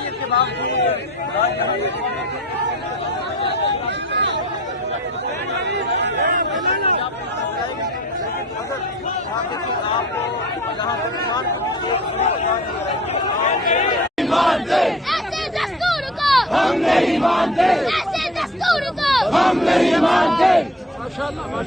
صلاحیت کے باوجود آج یہاں ایسے دستور کو ہم نہیں مانتے، ایسے دستور کو ہم نہیں مانتے،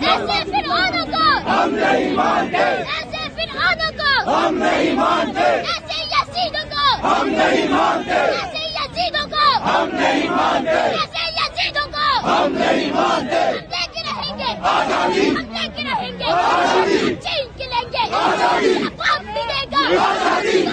ایسے فرعونوں کو ہم نہیں مانتے، ایسے فرعونوں کو ہم نہیں مانتے، ایسے یزیدوں کو ہم نہیں مانتے، ایسے یزیدوں کو ہم نہیں مانتے، ایسے یزیدوں کو ہم نہیں مانتے، ہم لے کے رہیں گے آزادی، ہم لے کے رہیں گے آزادی، چھین کے لیں گے آزادی، ملے گا آزادی،